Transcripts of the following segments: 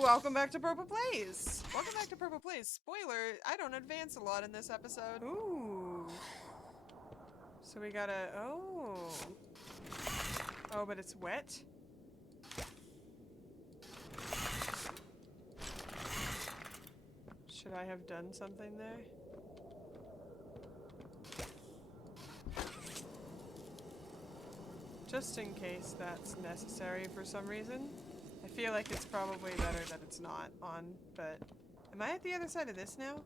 Welcome back to Purple Plays! Welcome back to Purple Plays. Spoiler, I don't advance a lot in this episode. Ooh. So we gotta... Oh. Oh, but it's wet? Should I have done something there? Just in case that's necessary for some reason. I feel like it's probably better that it's not on, but... Am I at the other side of this now?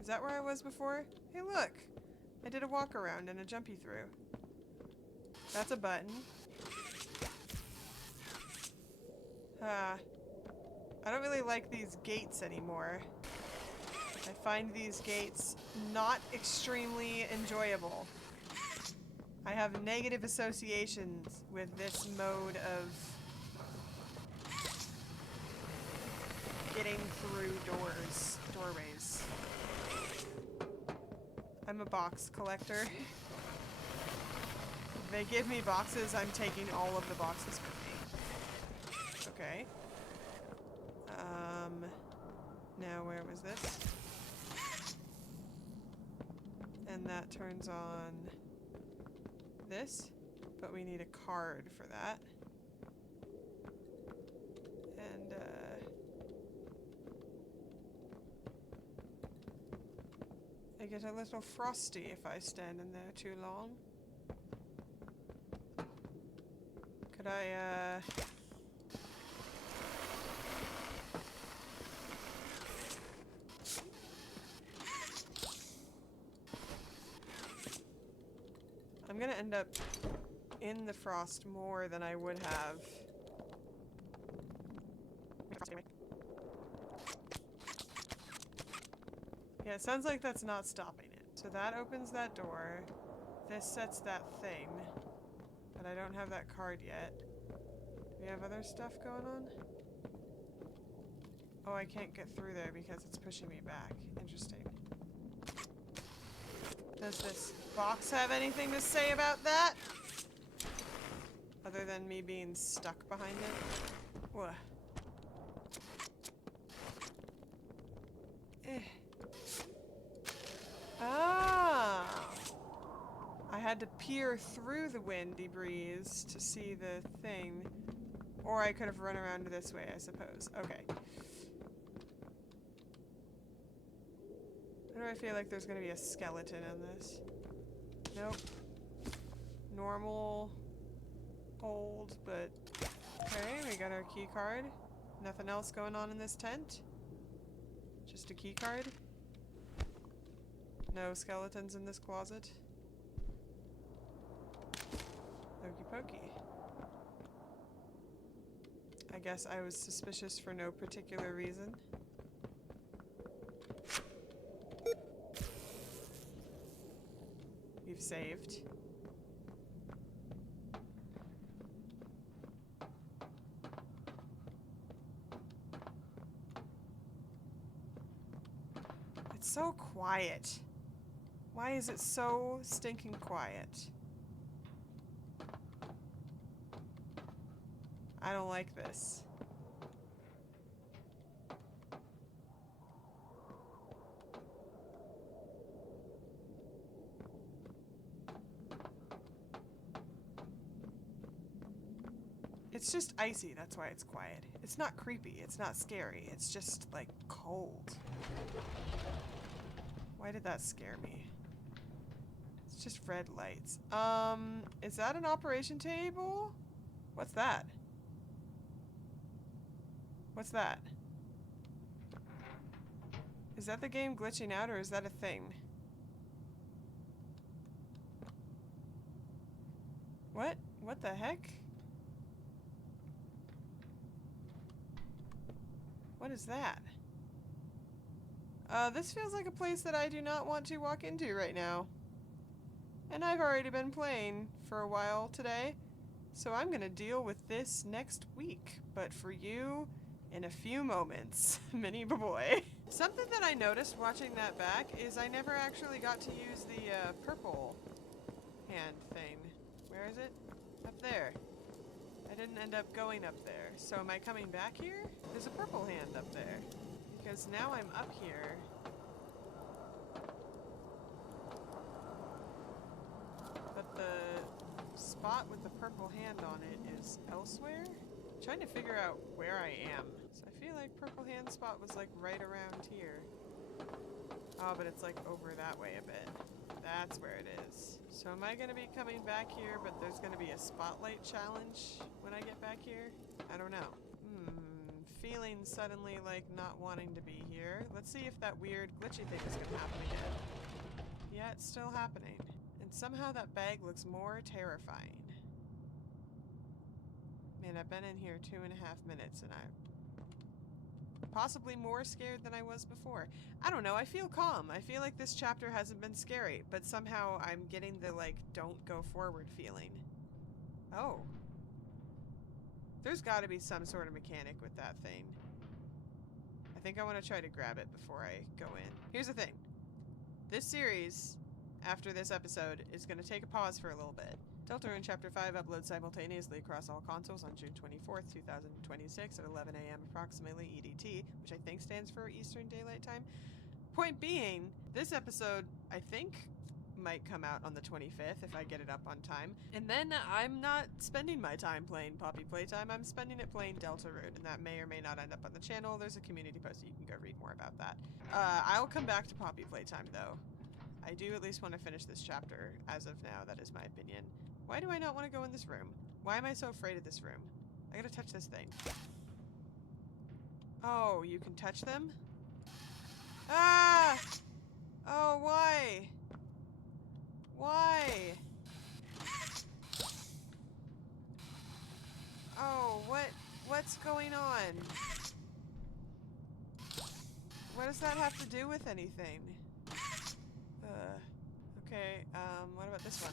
Is that where I was before? Hey look! I did a walk around and a jumpy through. That's a button. I don't really like these gates anymore. I find these gates not extremely enjoyable. I have negative associations with this mode of getting through doorways. I'm a box collector. If they give me boxes, I'm taking all of the boxes with me. Okay. Now where was this? And that turns on this, but we need a card for that. And, I get a little frosty if I stand in there too long. Could I, I'm gonna end up in the frost more than I would have. Yeah, it sounds like that's not stopping it. So that opens that door. This sets that thing. But I don't have that card yet. Do we have other stuff going on? Oh, I can't get through there because it's pushing me back. Interesting. Does this box have anything to say about that? Other than me being stuck behind it? Whoa. Ah! I had to peer through the windy breeze to see the thing. Or I could have run around this way, I suppose. Okay. Why do I feel like there's gonna be a skeleton in this? Nope. Normal. Old, but... Okay, we got our key card. Nothing else going on in this tent? Just a key card? No skeletons in this closet? Okie pokey. I guess I was suspicious for no particular reason. We've saved. It's so quiet. Why is it so stinking quiet? I don't like this. It's just icy, that's why it's quiet. It's not creepy, it's not scary, it's just, like, cold. Why did that scare me? It's just red lights. Is that an operation table? What's that? What's that? Is that the game glitching out, or is that a thing? What? What the heck? What is that? This feels like a place that I do not want to walk into right now. And I've already been playing for a while today, so I'm gonna deal with this next week. But for you, in a few moments, mini boy. Something that I noticed watching that back is I never actually got to use the purple hand thing. Where is it? Up there. I I didn't end up going up there. So am I coming back here? There's a purple hand up there. Because now I'm up here. But the spot with the purple hand on it is elsewhere? I'm trying to figure out where I am. So I feel like purple hand spot was like right around here. Oh, but it's like over that way a bit. That's where it is. So am I going to be coming back here, but there's going to be a spotlight challenge when I get back here? I don't know. Feeling suddenly like not wanting to be here. Let's see if that weird glitchy thing is going to happen again. Yeah, it's still happening. And somehow that bag looks more terrifying. Man, I've been in here 2.5 minutes and I'm possibly more scared than I was before. I don't know, I feel calm. I feel like this chapter hasn't been scary, but somehow I'm getting the, like, don't go forward feeling. Oh. There's gotta be some sort of mechanic with that thing. I think I want to try to grab it before I go in. Here's the thing. This series, after this episode, is going to take a pause for a little bit. Deltarune Chapter 5 uploads simultaneously across all consoles on June 24th, 2026 at 11 a.m. approximately EDT, which I think stands for Eastern Daylight Time. Point being, this episode, I think, might come out on the 25th if I get it up on time. And then I'm not spending my time playing Poppy Playtime, I'm spending it playing Deltarune, and that may or may not end up on the channel. There's a community post, so you can go read more about that. I'll come back to Poppy Playtime, though. I do at least want to finish this chapter, as of now, that is my opinion. Why do I not want to go in this room? Why am I so afraid of this room? I gotta touch this thing. Oh, you can touch them? Ah! Oh, why? Why? Oh, what's going on? What does that have to do with anything? Okay, what about this one?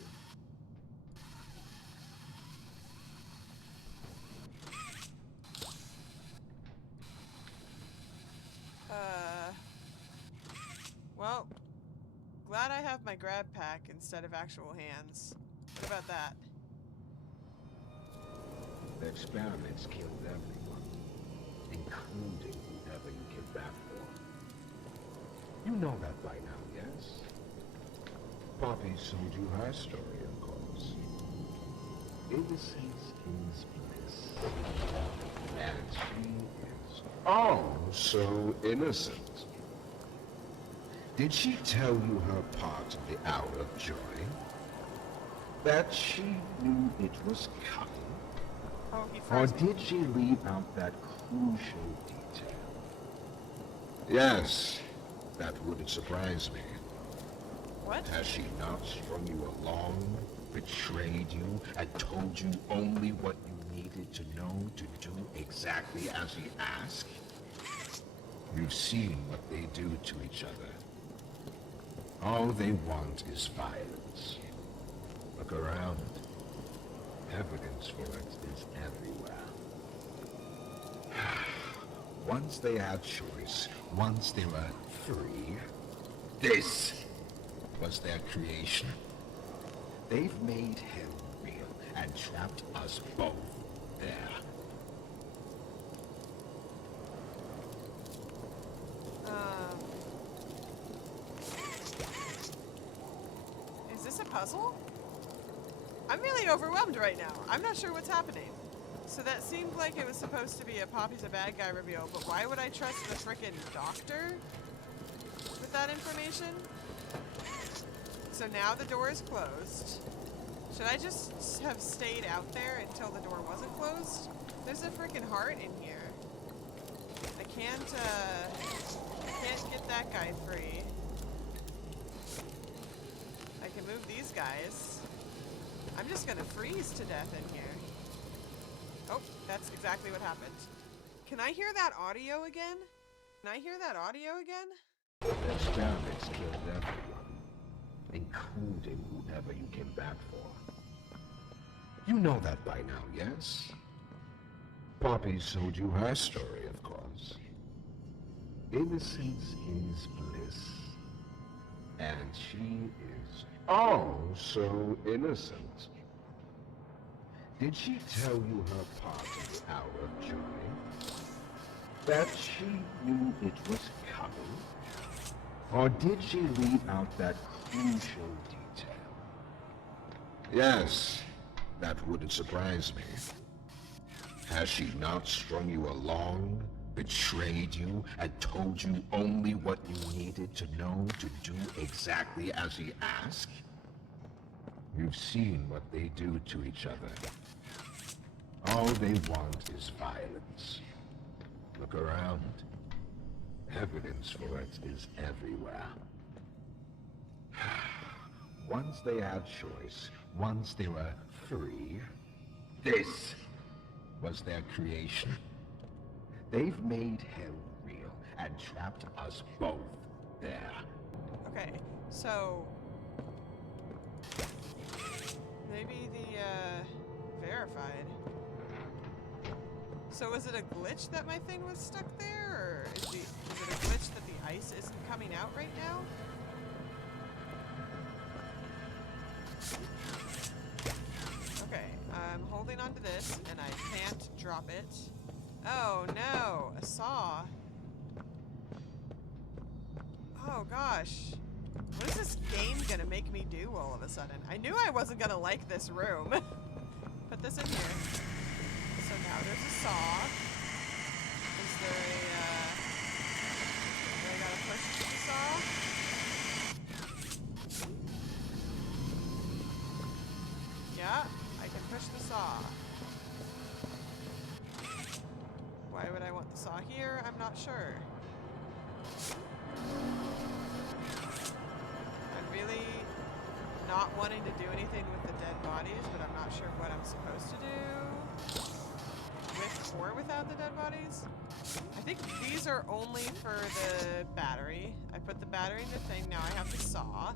Well, glad I have my grab pack instead of actual hands. What about that? The experiments killed everyone, including whoever you came back for. You know that by now, yes? Poppy told you her story, of course. Innocence is bliss, and she is so innocent. Did she tell you her part of the hour of joy? That she knew it was coming? Oh, he Or froze me. did she leave out that crucial detail? Yes, that wouldn't surprise me. What? Has she not strung you along, betrayed you, and told you only what you needed to know to do exactly as she asked? You've seen what they do to each other. All they want is violence. Look around. Evidence for it is everywhere. Once they had choice, once they were free, this was their creation. They've made hell real and trapped us both there. Is this a puzzle? I'm really overwhelmed right now. I'm not sure what's happening. So that seemed like it was supposed to be a Poppy's a bad guy reveal, but why would I trust the frickin' doctor with that information? So now the door is closed. Should I just have stayed out there until the door wasn't closed? There's a frickin' heart in here. I can't get that guy free. I can move these guys. I'm just gonna freeze to death in here. Oh, that's exactly what happened. Can I hear that audio again? Can I hear that audio again? The experiments killed everyone, including whoever you came back for. You know that by now, yes? Poppy told you her story, of course. Innocence is bliss, and she is so innocent. Did she tell you her part of the hour of joy? That she knew it was coming? Or did she leave out that crucial detail? Yes, that wouldn't surprise me. Has she not strung you along, betrayed you, and told you only what you needed to know to do exactly as she asked? You've seen what they do to each other. All they want is violence. Look around. Evidence for it is everywhere. Once they had choice, once they were free, this was their creation. They've made hell real and trapped us both there. Okay, so maybe the verified. So is it a glitch that my thing was stuck there, or is it a glitch that the ice isn't coming out right now? Okay, I'm holding on to this, and I can't drop it. Oh no, a saw. Oh gosh. What is this game gonna make me do all of a sudden? I knew I wasn't gonna like this room. Put this in here. So now there's a saw. Is there a, do I gotta push the saw? Yeah, I can push the saw. Why would I want the saw here? I'm not sure. I'm really not wanting to do anything with the dead bodies, but I'm not sure what I'm supposed to do. With or without the dead bodies? I think these are only for the battery. I put the battery in the thing, now I have the saw.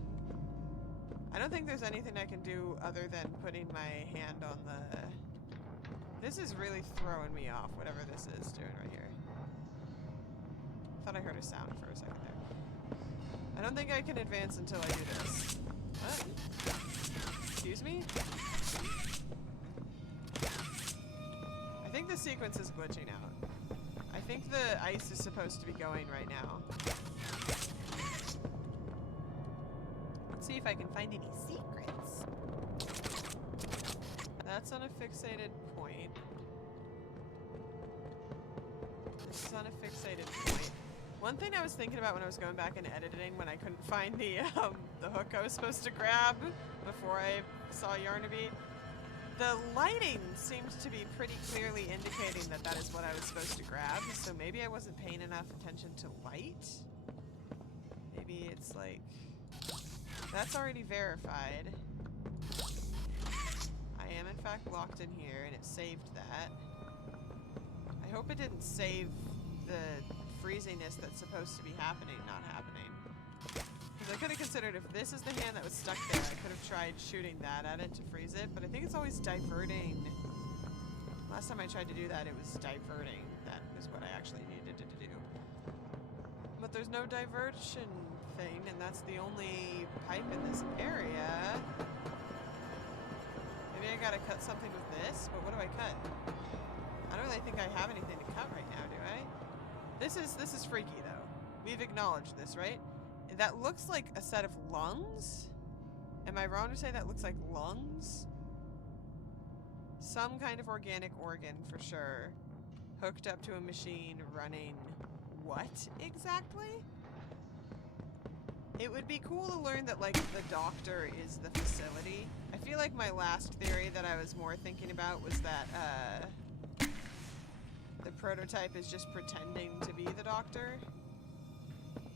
I don't think there's anything I can do other than putting my hand on the... This is really throwing me off, whatever this is doing right here. Thought I heard a sound for a second there. I don't think I can advance until I do this. What? Excuse me? I think the sequence is glitching out. I think the ice is supposed to be going right now. Let's see if I can find any secrets. That's on a fixated point. This is on a fixated point. One thing I was thinking about when I was going back and editing when I couldn't find the hook I was supposed to grab before I saw Yarnaby, the lighting seemed to be pretty clearly indicating that that is what I was supposed to grab, so maybe I wasn't paying enough attention to light? Maybe it's like... That's already verified. I am in fact locked in here, and it saved that. I hope it didn't save the freeziness that's supposed to be happening, not happening. Because I could have considered if this is the hand that was stuck there, I could have tried shooting that at it to freeze it, but I think it's always diverting. Last time I tried to do that, it was diverting. That is what I actually needed to do. But there's no diversion thing, and that's the only pipe in this area. Maybe I gotta cut something with this, but what do I cut? I don't really think I have anything to cut right now, do I? This is freaky, though. We've acknowledged this, right? That looks like a set of lungs? Am I wrong to say that looks like lungs? Some kind of organic organ, for sure. Hooked up to a machine, running... What, exactly? It would be cool to learn that, like, the doctor is the facility. I feel like my last theory that I was more thinking about was that, the prototype is just pretending to be the doctor.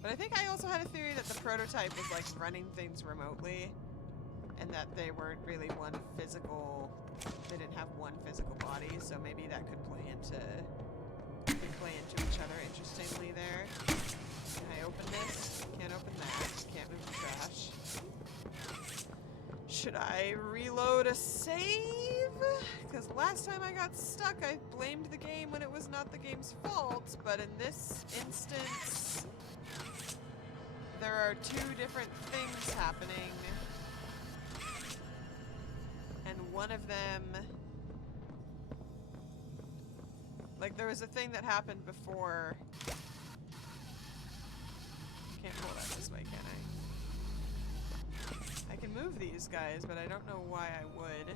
But I think I also had a theory that the prototype was, like, running things remotely, and that they weren't really one physical... They didn't have one physical body, so maybe that could play into... each other interestingly there. Can I open this? Can't open that. Can't move the trash. Should I reload a save? Because last time I got stuck, I blamed the game when it was not the game's fault, but in this instance, there are two different things happening. And one of them Like, there was a thing that happened before. Can't pull that this way, can I? I can move these guys, but I don't know why I would.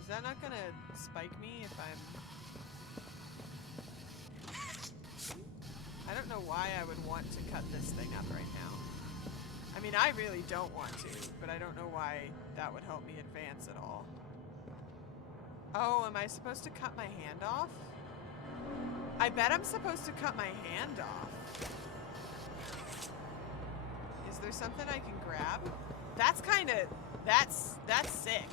Is that not gonna spike me if I'm... I don't know why I would want to cut this thing up right now. I mean, I really don't want to, but I don't know why that would help me advance at all. Oh, am I supposed to cut my hand off? I bet I'm supposed to cut my hand off. Is there something I can grab? That's kind of... That's sick.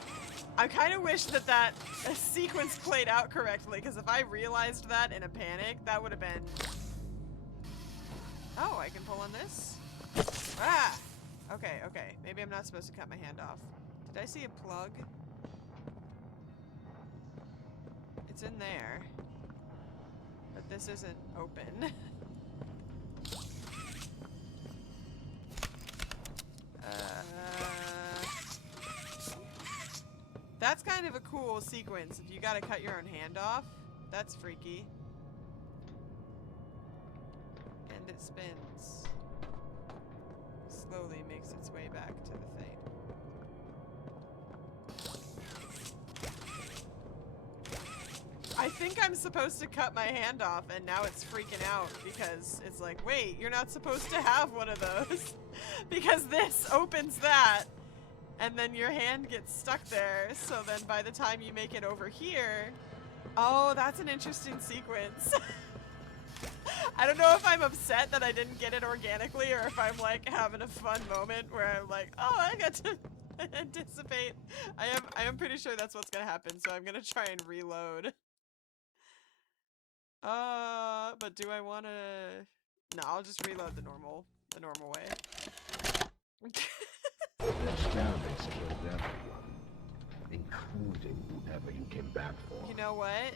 I kind of wish that that sequence played out correctly, because if I realized that in a panic, that would have been... Oh, I can pull on this? Ah! Okay, okay. Maybe I'm not supposed to cut my hand off. Did I see a plug? It's in there. But this isn't open. That's kind of a cool sequence. If you gotta cut your own hand off, that's freaky. And it spins. Slowly makes its way back to the thing. I think I'm supposed to cut my hand off, and now it's freaking out because it's like, wait, you're not supposed to have one of those. Because this opens that, and then your hand gets stuck there, so then by the time you make it over here... Oh, that's an interesting sequence. I don't know if I'm upset that I didn't get it organically, or if I'm like having a fun moment where I'm like, oh, I got to anticipate. I am pretty sure that's what's gonna happen, so I'm gonna try and reload. But do I wanna... No, I'll just reload the normal way. This damage killed everyone, including whoever you came back for. You know what?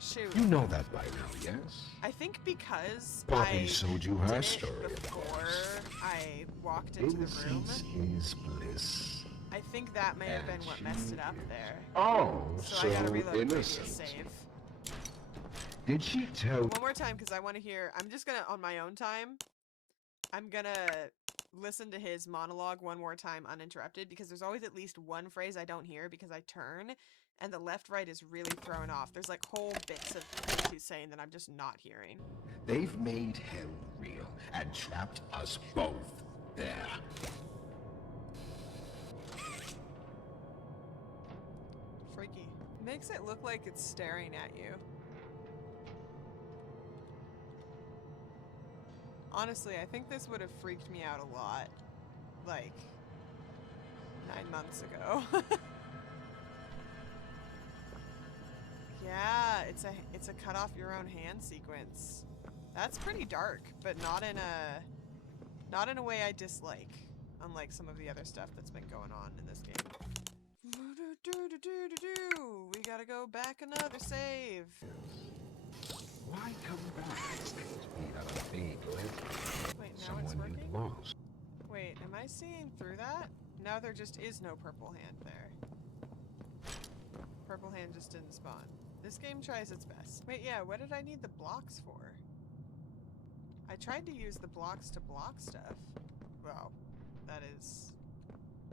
Shoot. You know that by now, yes? I think because Poppy I showed you did her it story, of before course. I walked into the room. Innocence is bliss. I think that may have been what messed it up there. Oh, So I gotta reload the previous innocent. save. Did she tell... One more time, because I want to hear... I'm just gonna, on my own time, I'm gonna listen to his monologue one more time uninterrupted, because there's always at least one phrase I don't hear because I turn, and the left-right is really thrown off. There's like whole bits of things he's saying that I'm just not hearing. They've made hell real and trapped us both there. Freaky. Makes it look like it's staring at you. Honestly, I think this would have freaked me out a lot, like, 9 months ago. Yeah, it's a cut off your own hand sequence. That's pretty dark, but not in a way I dislike, unlike some of the other stuff that's been going on in this game. We gotta go back another save. Why come back? We had a big list. Wait, now Someone it's working? you'd lost. Wait, am I seeing through that? Now there just is no purple hand there. Purple hand just didn't spawn. This game tries its best. Wait, yeah, what did I need the blocks for? I tried to use the blocks to block stuff. Well, that is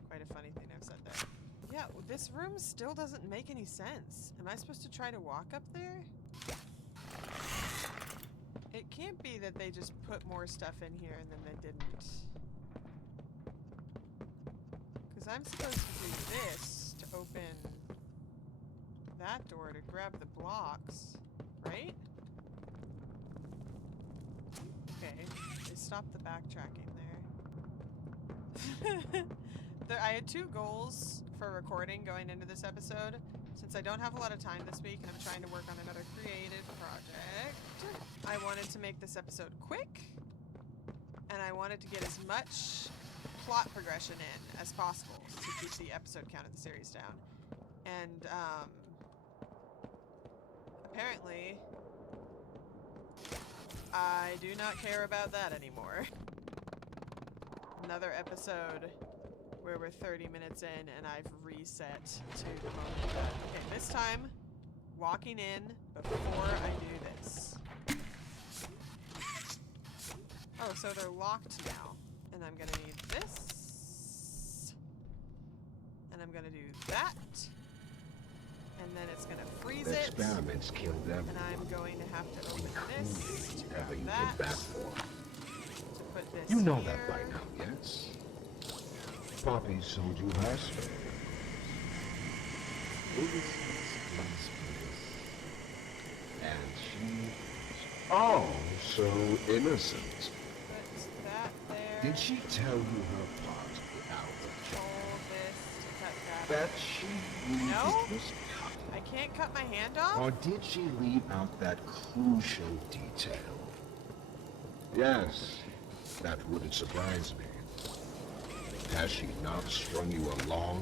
quite a funny thing I've said there. Yeah, this room still doesn't make any sense. Am I supposed to try to walk up there? It can't be that they just put more stuff in here and then they didn't. Because I'm supposed to do this to open that door to grab the blocks, right? Okay, they stopped the backtracking there. I had 2 goals for recording going into this episode. Since I don't have a lot of time this week and I'm trying to work on another creative project, I wanted to make this episode quick, and I wanted to get as much plot progression in as possible to keep the episode count of the series down. And, apparently, I do not care about that anymore. Another episode where we're 30 minutes in and I've reset to the moment that, okay, this time, walking in before I do this. Oh, so they're locked now. And I'm gonna need this. And I'm gonna do that. And then it's gonna freeze The it. experiments killed everyone. And I'm going to have to open this to Whatever grab you that. did that for. To put this You know here. that by now, yes? Poppy sold you her story. Innocence is bliss. And she is oh so innocent. Put that there. Did she tell you her part of the hour? Hold this to cut that. That she knew No? it was I coming? can't cut my hand off? Or did she leave out that crucial detail? Yes, that wouldn't surprise me. Has she not strung you along,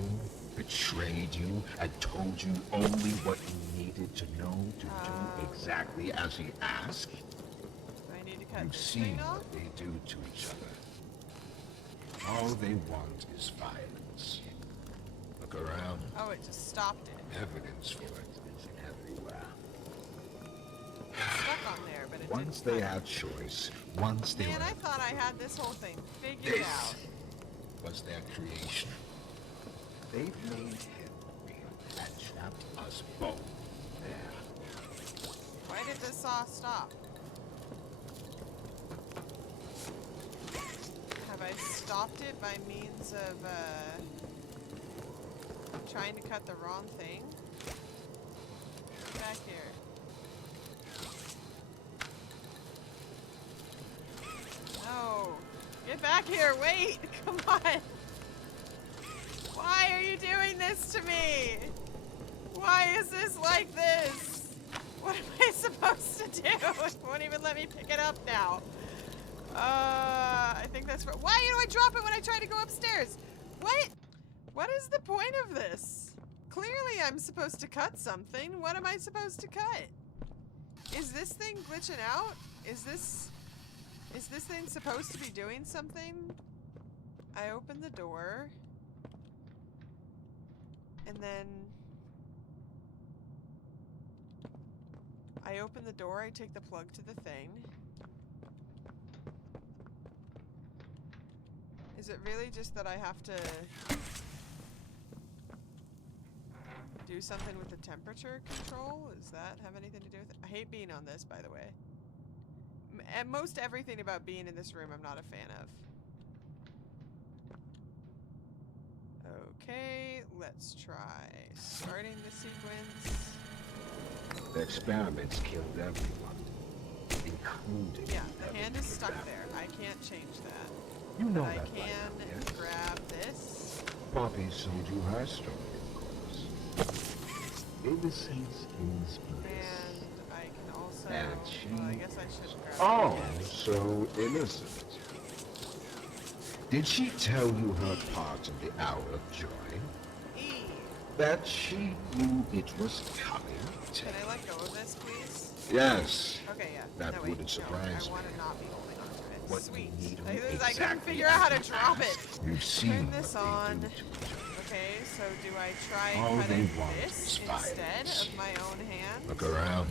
betrayed you, and told you only what you needed to know to do exactly as she asked? Do I need to cut You've this seen thing off? what they do to each other. All they want is violence. Look around. Oh, it just stopped it. Evidence for it is everywhere. It's stuck on there, but it Once didn't they cut. had choice, once they Man, were... I thought I had this whole thing figured This out. was their creation. They made him real and trapped us both there. Why did this saw stop? Have I stopped it by means of, trying to cut the wrong thing? Get back here. No. Get back here, wait! Come on! Why are you doing this to me? Why is this like this? What am I supposed to do? It won't even let me pick it up now. I think that's why do I drop it when I try to go upstairs? What? What is the point of this? Clearly I'm supposed to cut something. What am I supposed to cut? Is this thing glitching out? Is this thing supposed to be doing something? I open the door. And then I open the door, I take the plug to the thing. Is it really just that I have to do something with the temperature control? Does that have anything to do with it? I hate being on this, by the way. And most everything about being in this room I'm not a fan of. Okay, let's try starting the sequence. The experiments killed everyone, including Yeah, the hand is stuck everyone. there. I can't change that. You know But I that by can now, yes? grab this. Poppy sold you her story, of course. Innocence is bliss. And I can also... And she well, I guess I should grab oh, it. so innocent. Did she tell you her part of the hour of joy? E. That she knew it was coming? Can I let go of this, please? Yes. Okay, yeah. That no, wait, wouldn't surprise I want me. to not be holding on to it. What Sweet. you need I couldn't exactly figure out how to as drop asked. it. You've seen Turn what this they on. do to each other. Okay, so do I try All and they cut want this is instead violence. of my own hand? Look around.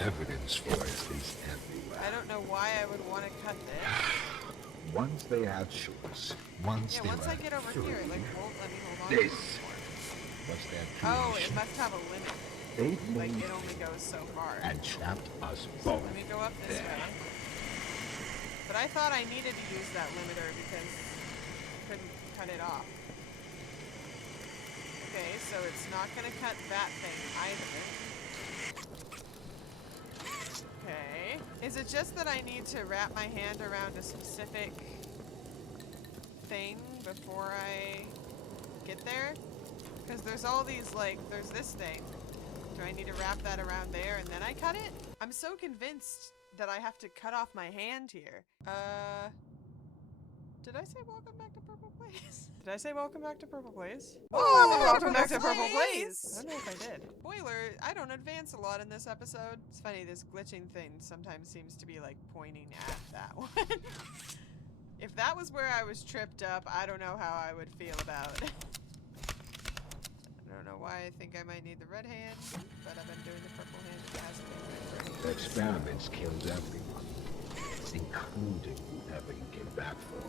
Evidence for it is everywhere. I don't know why I would want to cut this. Once they had choice, once Yeah, they once were I get over free, here, like, let me hold on to this this more. was their Oh, it creation. must have a limit. They Like, made it only goes so far. and trapped us both. Let me go up this there. way. But I thought I needed to use that limiter because I couldn't cut it off. Okay, so it's not going to cut that thing either. Okay. Is it just that I need to wrap my hand around a specific thing before I get there? Because there's all these, like, there's this thing. Do I need to wrap that around there and then I cut it? I'm so convinced that I have to cut off my hand here. Did I say welcome back to Purple Plays? Did I say welcome back to Purple Plays? Oh, welcome back to Purple Purple Plays! Plays! I don't know if I did. Spoiler, I don't advance a lot in this episode. It's funny, this glitching thing sometimes seems to be like pointing at that one. If that was where I was tripped up, I don't know how I would feel about it. I don't know why I think I might need the red hand, but I've been doing the purple hand and it hasn't been good for The any. experiments killed everyone, including whoever you came back for.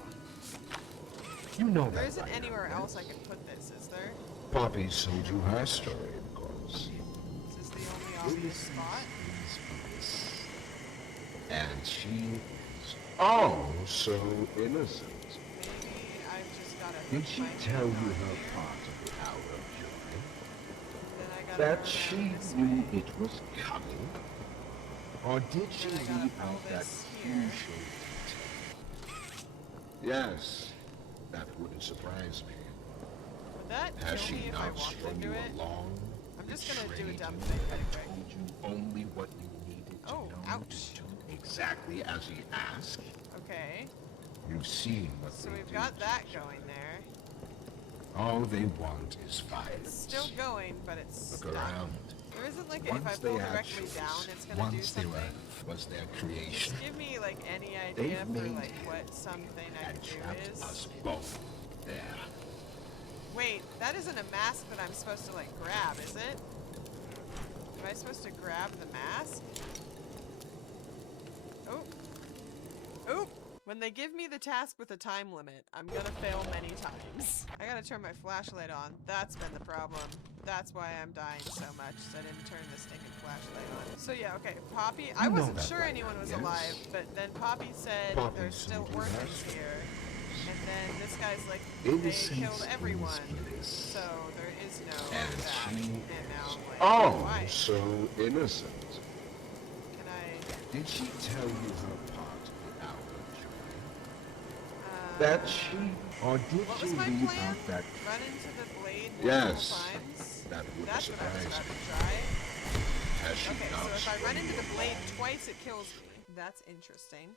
You know There that, isn't right? anywhere else I can put this, is there? Poppy told you her story, of course. Is this the only obvious spot? And she is oh so innocent. Maybe I've just gotta Did hook she my tell hand you on her here, part of the hour of joy? then I gotta That go she down this knew way. it was coming? Or did she Then I gotta leave pull out that this here. crucial detail? Yes, that wouldn't surprise me. Would that Has kill she me if I not walked strung into you it? along? I'm just gonna do a betrayed dumb you, thing really and quick. told you only what you needed to Oh, know ouch. to do exactly as he asked? Okay, You've seen what so they we've do got to that each other. going there. All they want is violence. It's still going, but it's Look stuck. around. There isn't like if Once I they pull had directly choice, down, it's gonna do once their something. earth was their creation, Just give me like any they've idea for made like what something I and can do trapped is. us both there. Wait, that isn't a mask that I'm supposed to like grab, is it? Am I supposed to grab the mask? Oh. Oh! When they give me the task with a time limit, I'm gonna fail many times. I gotta turn my flashlight on. That's been the problem. That's why I'm dying so much, is I didn't turn the stinking flashlight on. So yeah, okay, Poppy, I You know wasn't that sure right anyone now, was yes? alive, but then Poppy said Poppy there's still told you orphans that. here. And then this guy's like, Innocence they killed is everyone. bliss. So there is no And that. she And now I'm like, oh why? so innocent. Can I... Did she tell you her part of the hour of joy? That she, or did What she was my leave plan? out that Run into the blade multiple Yes, times? that would That's what I was surprise about me. to try. Has she Okay, not so if I run strung into you the blade along? twice, it kills me. That's interesting.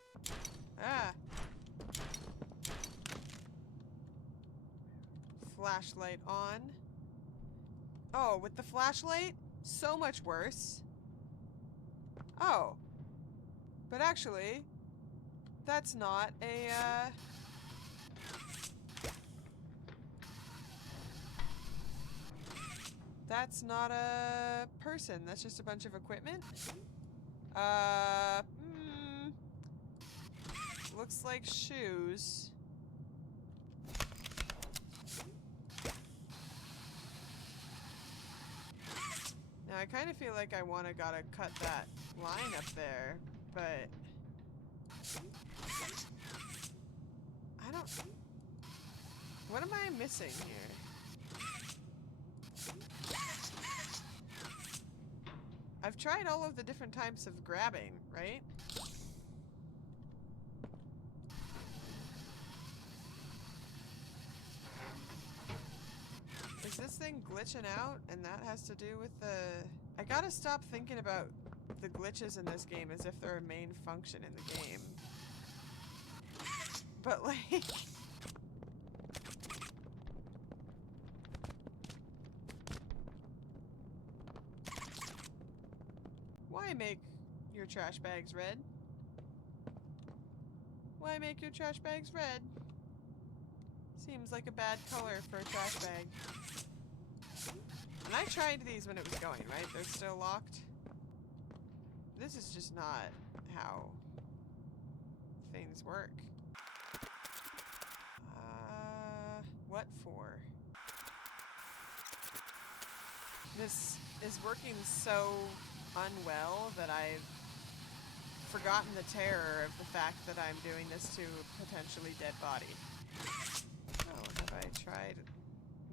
Ah. Flashlight on. Oh, with the flashlight? So much worse. Oh. But actually, that's not a, that's not a person. That's just a bunch of equipment. Looks like shoes. Now I kind of feel like I gotta cut that line up there, but I don't. What am I missing here? I've tried all of the different types of grabbing, right? Is this thing glitching out? And that has to do with the... I gotta stop thinking about the glitches in this game as if they're a main function in the game. But like... Why make your trash bags red? Why make your trash bags red? Seems like a bad color for a trash bag. And I tried these when it was going, right? They're still locked. This is just not how things work. What for? This is working so unwell that I've forgotten the terror of the fact that I'm doing this to a potentially dead body. Oh, have I tried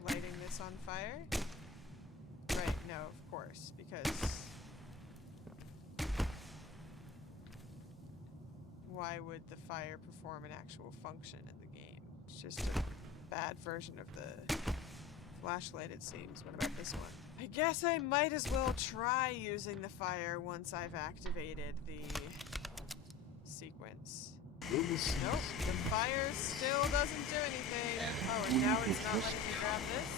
lighting this on fire? Right, no, of course, because why would the fire perform an actual function in the game? It's just a bad version of the flashlight, it seems. What about this one? I guess I might as well try using the fire once I've activated the sequence. Nope, the fire still doesn't do anything. Oh, and now it's not letting me grab this?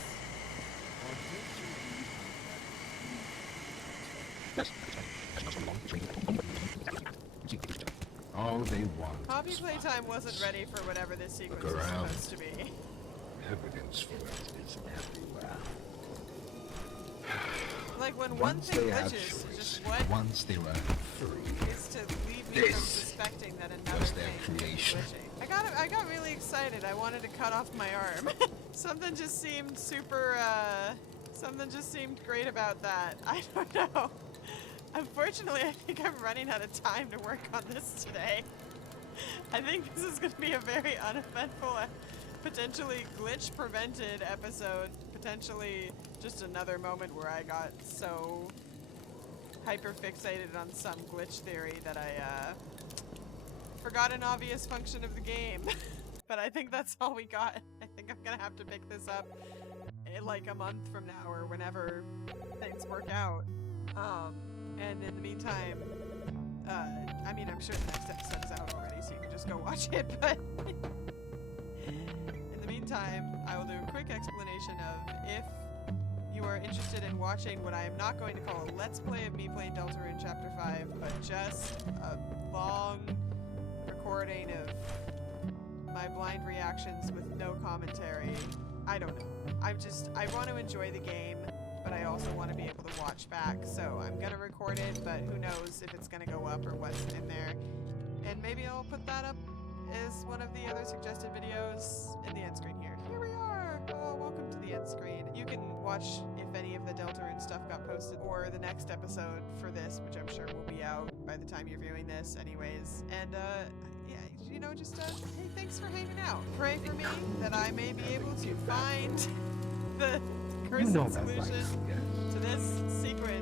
All they want Poppy is Playtime wasn't violence. ready for whatever this sequence Look was around. supposed to be. Evidence for it is everywhere. Like when one Once thing they had glitches, choice, just what once they were free, is to leave me from This suspecting that another was their thing creation. is glitching. I got really excited. I wanted to cut off my arm. Something just seemed super, something just seemed great about that. I don't know. Unfortunately, I think I'm running out of time to work on this today. I think this is going to be a very uneventful, potentially glitch-prevented episode. Potentially just another moment where I got so hyper-fixated on some glitch theory that I forgot an obvious function of the game. But I think that's all we got. I think I'm going to have to pick this up in like a month from now or whenever things work out. And in the meantime, I mean, I'm sure the next episode is out already, so you can just go watch it, but in the meantime, I will do a quick explanation of if you are interested in watching what I am not going to call a Let's Play of me playing Deltarune Chapter 5, but just a long recording of my blind reactions with no commentary. I don't know. I want to enjoy the game, but I also want to be able to watch back, so I'm gonna record it, but who knows if it's gonna go up or what's in there. And maybe I'll put that up as one of the other suggested videos in the end screen here. Here we are! Oh, welcome to the end screen. You can watch if any of the Deltarune stuff got posted, or the next episode for this, which I'm sure will be out by the time you're viewing this anyways. And, yeah, you know, just, hey, thanks for hanging out. Pray for me that I may be able to find the You know person that, right? solution Yes. to this secret